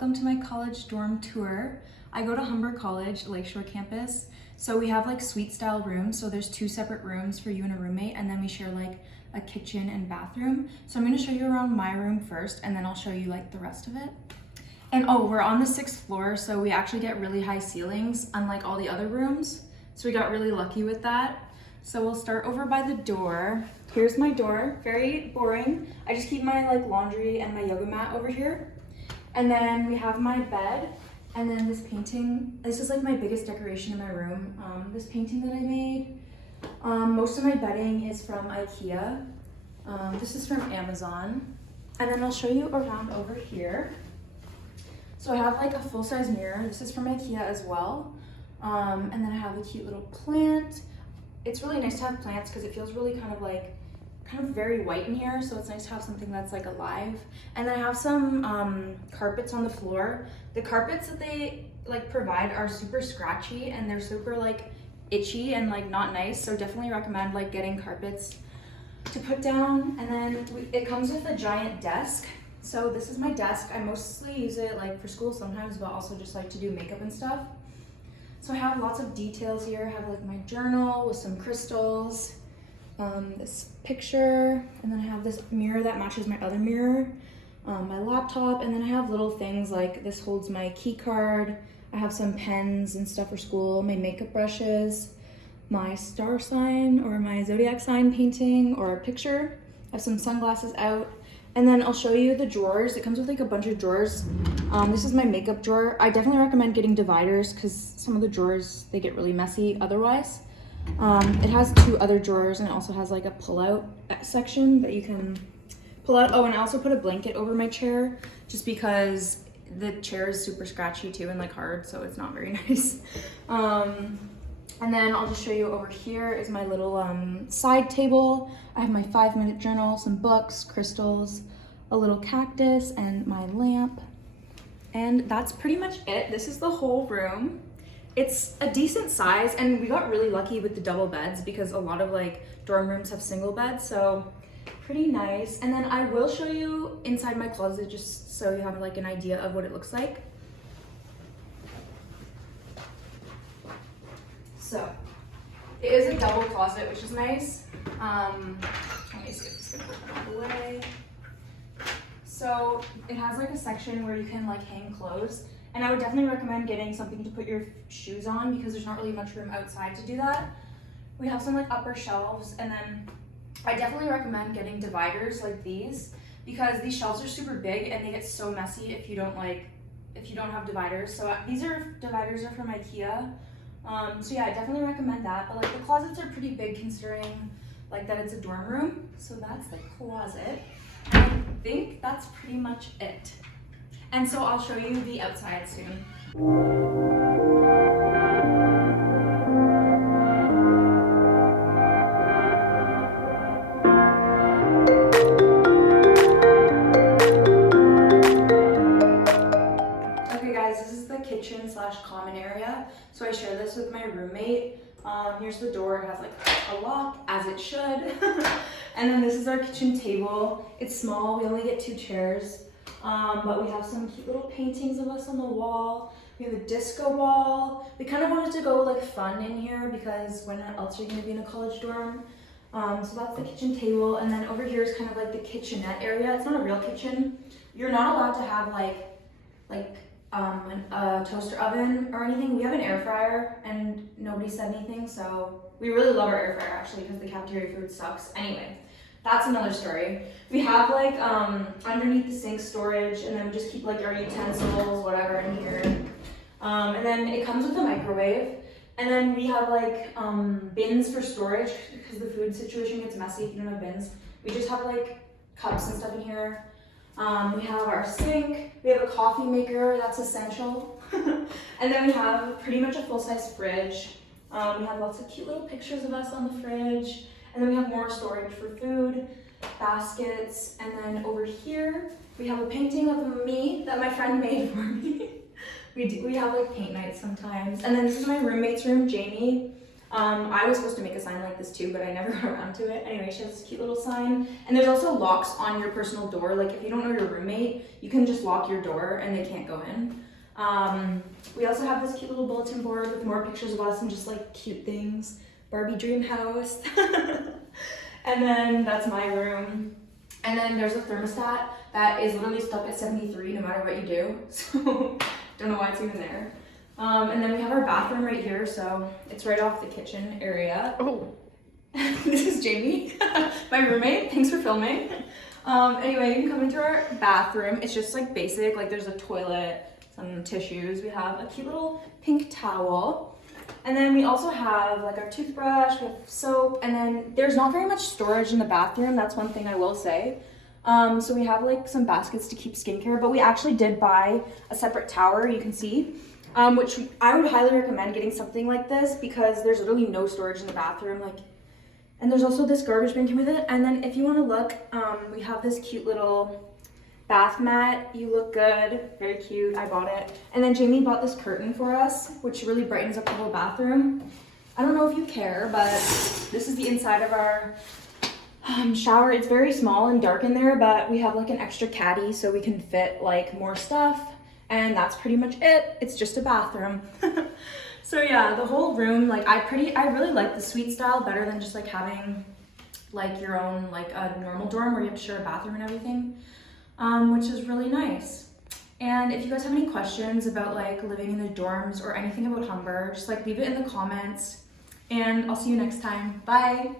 welcome to my college dorm tour. I go to Humber College, Lakeshore campus. So we have like suite style rooms. So there's 2 separate rooms for you and a roommate, and then we share like a kitchen and bathroom. So I'm gonna show you around my room first, and then I'll show you like the rest of it. And oh, we're on the 6th floor, so we actually get really high ceilings, unlike all the other rooms. So we got really lucky with that. So we'll start over by the door. Here's my door, very boring. I just keep my like laundry and my yoga mat over here. And then we have my bed, and then this painting. This is like my biggest decoration in my room. This painting that I made. Most of my bedding is from IKEA. This is from Amazon. And then I'll show you around over here. So I have like a full-size mirror. This is from IKEA as well. And then I have a cute little plant. It's really nice to have plants because it feels really kind of very white in here, so it's nice to have something that's like alive. And then I have some carpets on the floor. The carpets that they like provide are super scratchy and they're super like itchy and like not nice, so definitely recommend like getting carpets to put down. And then it comes with a giant desk. So this is my desk. I mostly use it like for school sometimes, but also just like to do makeup and stuff. So I have lots of details here. I have like my journal with some crystals, this picture, and then I have this mirror that matches my other mirror, my laptop, and then I have little things like this holds my key card. I have some pens and stuff for school, my makeup brushes, my star sign or my zodiac sign painting or a picture. I have some sunglasses out. And then I'll show you the drawers. It comes with like a bunch of drawers. This is my makeup drawer. I definitely recommend getting dividers because some of the drawers, they get really messy otherwise. It has 2 other drawers, and it also has like a pull-out section that you can pull out. Oh, and I also put a blanket over my chair just because the chair is super scratchy too and like hard, so it's not very nice. And then I'll just show you over here is my little side table. I have my 5-minute journal, some books, crystals, a little cactus, and my lamp. And that's pretty much it. This is the whole room. It's a decent size, and we got really lucky with the double beds because a lot of like dorm rooms have single beds, so pretty nice. And then I will show you inside my closet just so you have like an idea of what it looks like. So it is a double closet, which is nice. Let me see if it's gonna open all the way. So it has like a section where you can like hang clothes, and I would definitely recommend getting something to put your shoes on because there's not really much room outside to do that. We have some like upper shelves, and then I definitely recommend getting dividers like these because these shelves are super big and they get so messy if you don't have dividers. So these dividers are from IKEA. So yeah, I definitely recommend that. But like the closets are pretty big considering like that it's a dorm room. So that's the closet. I think that's pretty much it. And so I'll show you the outside soon. Okay guys, this is the kitchen / common area. So I share this with my roommate. Here's the door. It has like a lock, as it should. And then this is our kitchen table. It's small. We only get 2 chairs. But we have some cute little paintings of us on the wall. We have a disco ball. We kind of wanted to go like fun in here because when else are you going to be in a college dorm? So that's the kitchen table. And then over here is kind of like the kitchenette area. It's not a real kitchen. You're not allowed to have a toaster oven or anything. We have an air fryer and nobody said anything, so we really love our air fryer actually because the cafeteria food sucks. Anyway, that's another story. We have like underneath the sink storage, and then we just keep like our utensils, whatever, in here. And then it comes with a microwave, and then we have like bins for storage because the food situation gets messy if you don't have bins. We just have like cups and stuff in here. We have our sink, we have a coffee maker, that's essential. And then we have pretty much a full-size fridge. We have lots of cute little pictures of us on the fridge. And then we have more storage for food, baskets. And then over here, we have a painting of me that my friend made for me. We have like paint nights sometimes. And then this is my roommate's room, Jamie. I was supposed to make a sign like this too, but I never got around to it. Anyway, she has this cute little sign. And there's also locks on your personal door. Like if you don't know your roommate, you can just lock your door and they can't go in. We also have this cute little bulletin board with more pictures of us and just like cute things. Barbie dream house. And then that's my room. And then there's a thermostat that is literally stuck at 73 no matter what you do. So don't know why it's even there. And then we have our bathroom right here, so it's right off the kitchen area. Oh, this is Jamie, my roommate. Thanks for filming. Anyway, you can come into our bathroom. It's just like basic, like there's a toilet, some tissues. We have a cute little pink towel. And then we also have like our toothbrush, we have soap, and then there's not very much storage in the bathroom. That's one thing I will say. So we have like some baskets to keep skincare, but we actually did buy a separate tower, you can see, which I would highly recommend getting something like this because there's literally no storage in the bathroom. Like, and there's also this garbage bin came with it. And then if you want to look, we have this cute little bath mat. You look good, very cute. I bought it. And then Jamie bought this curtain for us, which really brightens up the whole bathroom. I don't know if you care, but this is the inside of our shower. It's very small and dark in there, but we have like an extra caddy so we can fit like more stuff. And that's pretty much it. It's just a bathroom. So yeah, the whole room, like I really like the suite style better than just like having like your own like a normal dorm where you have to share a bathroom and everything, which is really nice. And if you guys have any questions about like living in the dorms or anything about Humber, just like leave it in the comments and I'll see you next time. Bye.